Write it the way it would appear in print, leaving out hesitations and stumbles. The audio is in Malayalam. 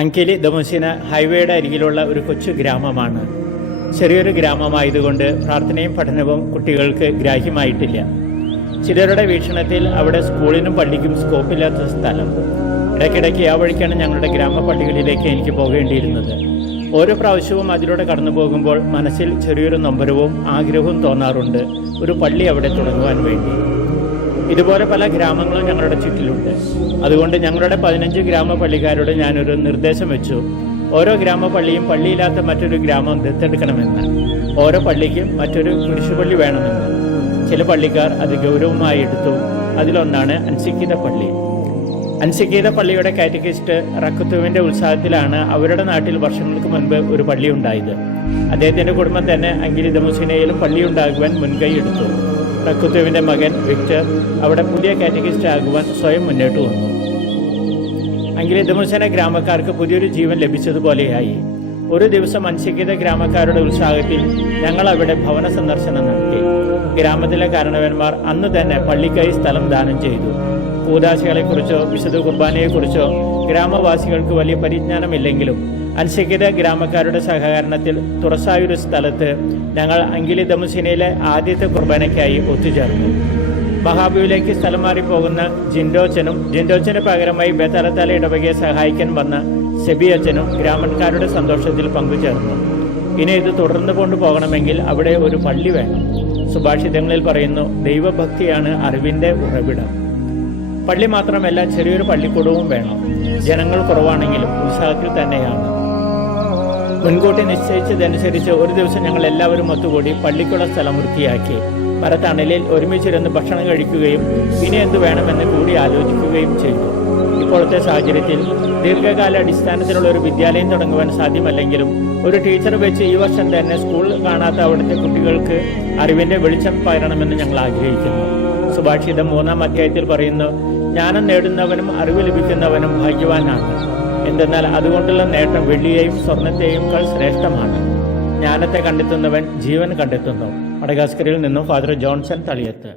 അങ്കേലി ദമുസിന ഹൈവേയുടെ അരികിലുള്ള ഒരു കൊച്ചു ഗ്രാമമാണ്. ചെറിയൊരു ഗ്രാമമായതുകൊണ്ട് പ്രാർത്ഥനയും പഠനവും കുട്ടികൾക്ക് ഗ്രാഹ്യമായിട്ടില്ല. ചിലരുടെ വീക്ഷണത്തിൽ അവിടെ സ്കൂളിനും പള്ളിക്കും സ്കോപ്പില്ലാത്ത സ്ഥലം. ഇടയ്ക്കിടയ്ക്ക് ആ വഴിക്കാണ് ഞങ്ങളുടെ ഗ്രാമപള്ളികളിലേക്ക് എനിക്ക് പോകേണ്ടിയിരുന്നത്. ഓരോ പ്രാവശ്യവും അതിലൂടെ കടന്നു പോകുമ്പോൾ മനസ്സിൽ ചെറിയൊരു നൊമ്പരവും ആഗ്രഹവും തോന്നാറുണ്ട്, ഒരു പള്ളി അവിടെ തുടങ്ങുവാൻ വേണ്ടി. ഇതുപോലെ പല ഗ്രാമങ്ങളും ഞങ്ങളുടെ ചുറ്റിലുണ്ട്. അതുകൊണ്ട് ഞങ്ങളുടെ 15 ഗ്രാമപള്ളിക്കാരോട് ഞാനൊരു നിർദ്ദേശം വെച്ചു. ഓരോ ഗ്രാമപള്ളിയും പള്ളിയില്ലാത്ത മറ്റൊരു ഗ്രാമം ദത്തെടുക്കണമെന്ന്, ഓരോ പള്ളിക്കും മറ്റൊരു കുരിശുപള്ളി വേണമെന്ന്. ചില പള്ളിക്കാർ അത് ഗൗരവമായി എടുത്തു. അതിലൊന്നാണ് അൻസിക്കീത പള്ളി. അൻസിക്കീത പള്ളിയുടെ കാറ്റക്കിസ്റ്റ് റക്കുത്തുവിൻ്റെ ഉത്സാഹത്തിലാണ് അവരുടെ നാട്ടിൽ വർഷങ്ങൾക്ക് മുൻപ് ഒരു പള്ളി ഉണ്ടായത്. അദ്ദേഹത്തിൻ്റെ കുടുംബം തന്നെ അങ്കിലി ദമുസിനയിലും പള്ളിയുണ്ടാകുവാൻ മുൻകൈ എടുത്തു. റക്കുത്തുവിൻ്റെ മകൻ വിക്ടർ അവിടെ പുതിയ കാറ്റക്കിസ്റ്റ് ആകുവാൻ സ്വയം മുന്നോട്ട് വന്നു. അങ്കിലി ദമുസിന ഗ്രാമക്കാർക്ക് പുതിയൊരു ജീവൻ ലഭിച്ചതുപോലെയായി. ഒരു ദിവസം അൻസിക്കീത ഗ്രാമക്കാരുടെ ഉത്സാഹത്തിൽ ഞങ്ങൾ അവിടെ ഭവന സന്ദർശനം നടത്തി. ഗ്രാമത്തിലെ കാരണവന്മാർ അന്ന് തന്നെ പള്ളിക്കായി സ്ഥലം ദാനം ചെയ്തു. കൂദാശകളെക്കുറിച്ചോ വിശുദ്ധ കുർബാനയെക്കുറിച്ചോ ഗ്രാമവാസികൾക്ക് വലിയ പരിജ്ഞാനമില്ലെങ്കിലും അൻസിക്കീത ഗ്രാമക്കാരുടെ സഹകരണത്തിൽ തുറസായൊരു സ്ഥലത്ത് ഞങ്ങൾ അങ്കിലി ദമുസിനയിലെ ആദ്യത്തെ കുർബാനയ്ക്കായി ഒത്തുചേർന്നു. മഹാബുവിലേക്ക് സ്ഥലം മാറിപ്പോകുന്ന ജിൻഡോച്ചന് പകരമായി ബേത്തലത്താല ഇടവകയെ സഹായിക്കാൻ വന്ന സെബിയച്ചനും ഗ്രാമക്കാരുടെ സന്തോഷത്തിൽ പങ്കുചേർന്നു. ഇനി ഇത് തുടർന്നു കൊണ്ടുപോകണമെങ്കിൽ അവിടെ ഒരു പള്ളി വേണം. സുഭാഷിതങ്ങളിൽ പറയുന്നു, ദൈവഭക്തിയാണ് അറിവിൻ്റെ ഉറവിടം. പള്ളി മാത്രമല്ല, ചെറിയൊരു പള്ളിക്കൂടവും വേണം. ജനങ്ങൾ കുറവാണെങ്കിലും ഉത്സാഹത്തിൽ തന്നെയാണ്. മുൻകൂട്ടി നിശ്ചയിച്ചതനുസരിച്ച് ഒരു ദിവസം ഞങ്ങൾ എല്ലാവരും ഒത്തുകൂടി പള്ളിക്കുള്ള സ്ഥലം വൃത്തിയാക്കി. മരത്തണലിൽ ഒരുമിച്ചിരുന്ന് ഭക്ഷണം കഴിക്കുകയും ഇനി എന്ത് വേണമെന്ന് കൂടി ആലോചിക്കുകയും ചെയ്തു. ഇപ്പോഴത്തെ സാഹചര്യത്തിൽ ദീർഘകാല അടിസ്ഥാനത്തിലുള്ള ഒരു വിദ്യാലയം തുടങ്ങുവാൻ സാധ്യമല്ലെങ്കിലും ഒരു ടീച്ചർ വെച്ച് ഈ വർഷം തന്നെ സ്കൂൾ കാണാത്ത അവിടുത്തെ കുട്ടികൾക്ക് അറിവിൻ്റെ വെളിച്ചം പകരണമെന്ന് ഞങ്ങൾ ആഗ്രഹിക്കുന്നു. സുഭാഷിതം 3-ാം അധ്യായത്തിൽ പറയുന്നു, ജ്ഞാനം നേടുന്നവനും അറിവ് ലഭിക്കുന്നവനും ഭാഗ്യവാനാണ്. എന്തെന്നാൽ അതുകൊണ്ടുള്ള നേട്ടം വെള്ളിയെയും സ്വർണത്തെയും ശ്രേഷ്ഠമാണ്. ജ്ഞാനത്തെ കണ്ടെത്തുന്നവൻ ജീവൻ കണ്ടെത്തുന്നു. മഡഗാസ്കറിൽ നിന്നും ഫാദർ ജോൺസൺ തളിയത്ത്.